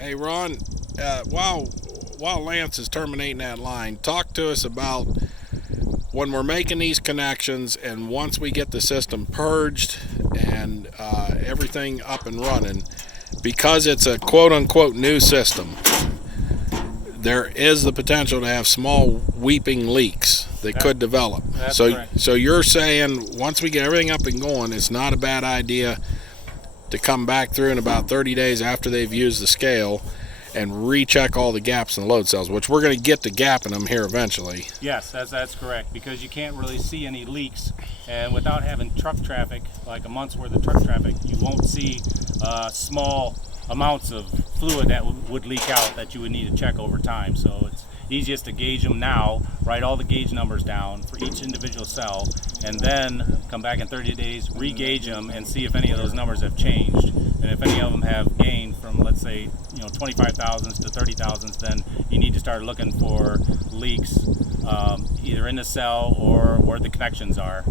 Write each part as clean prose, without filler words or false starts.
Hey, Ron, while Lance is terminating that line, talk to us about when we're making these connections and once we get the system purged and everything up and running, because it's a quote-unquote new system, there is the potential to have small weeping leaks that could develop. That's So, correct. so you're saying once we get everything up and going, it's not a bad idea to come back through in about 30 days after they've used the scale and recheck all the gaps in the load cells, which we're going to get to gapping them here eventually. Yes, that's correct, because you can't really see any leaks, and without having truck traffic, like a month's worth of truck traffic, you won't see small amounts of fluid that would leak out that you would need to check over time. So it's easiest to gauge them now, write all the gauge numbers down for each individual cell, and then come back in 30 days, re-gauge them and see if any of those numbers have changed. And if any of them have gained from, let's say, 25 thousandths to 30 thousandths, then you need to start looking for leaks either in the cell or where the connections are.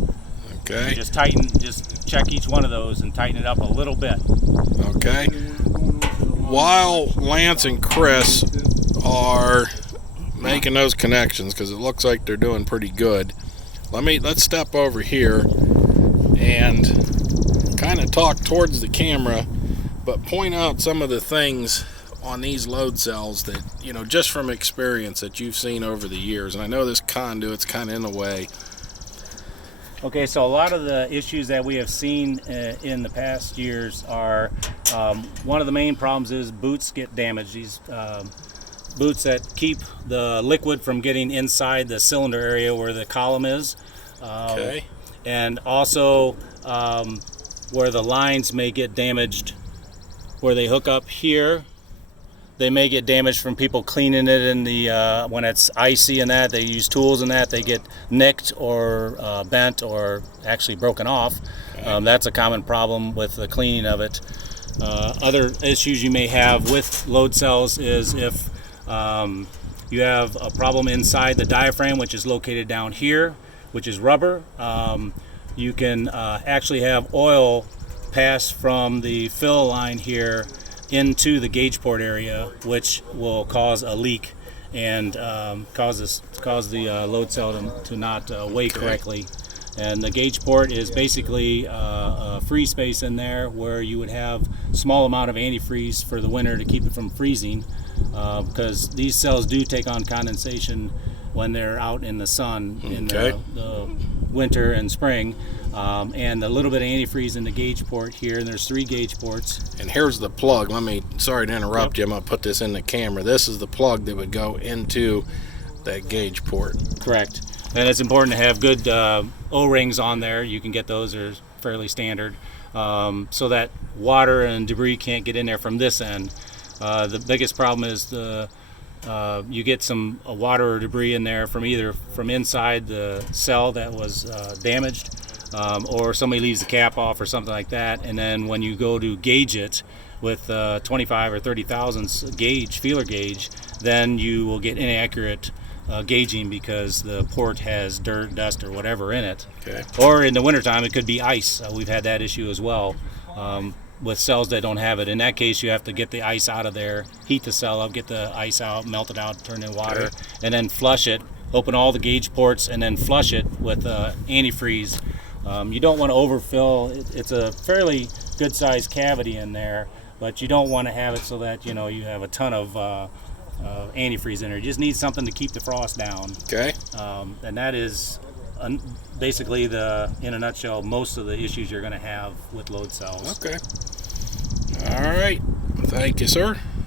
Okay. Just check each one of those and tighten it up a little bit. Okay. While Lance and Chris are making those connections, because it looks like they're doing pretty good, let's step over here and kind of talk towards the camera, but point out some of the things on these load cells that, just from experience that you've seen over the years. And I know this conduit's kind of in the way. Okay, so a lot of the issues that we have seen in the past years are, one of the main problems is boots get damaged. These boots that keep the liquid from getting inside the cylinder area where the column is. Okay. And also where the lines may get damaged, where they hook up here, they may get damaged from people cleaning it in the when it's icy and that they use tools and that they get nicked or bent or actually broken off. Okay. That's a common problem with the cleaning of it. Other issues you may have with load cells is if you have a problem inside the diaphragm, which is located down here, which is rubber. You can actually have oil pass from the fill line here into the gauge port area, which will cause a leak and cause the load cell to not weigh correctly. And the gauge port is basically a free space in there where you would have small amount of antifreeze for the winter to keep it from freezing, because these cells do take on condensation when they're out in the sun in the winter and spring. And a little bit of antifreeze in the gauge port here, and there's 3 gauge ports. And here's the plug. Sorry to interrupt you, I'm going to put this in the camera. This is the plug that would go into that gauge port. Correct. And it's important to have good O-rings on there. You can get those, they're fairly standard, so that water and debris can't get in there from this end. The biggest problem is you get some water or debris in there from either from inside the cell that was damaged, or somebody leaves the cap off or something like that, and then when you go to gauge it with 25 or 30 thousandths gauge, feeler gauge, then you will get inaccurate gauging because the port has dirt, dust, or whatever in it. Okay. Or in the wintertime, it could be ice. We've had that issue as well with cells that don't have it. In that case, you have to get the ice out of there, heat the cell up, get the ice out, melt it out, turn it in water, Okay. and then flush it, open all the gauge ports, and then flush it with antifreeze. You don't want to overfill. It's a fairly good sized cavity in there, but you don't want to have it so that you have a ton of antifreeze in there. You just need something to keep the frost down. Okay. And that is basically in a nutshell, most of the issues you're going to have with load cells. Okay. All right. Thank you, sir.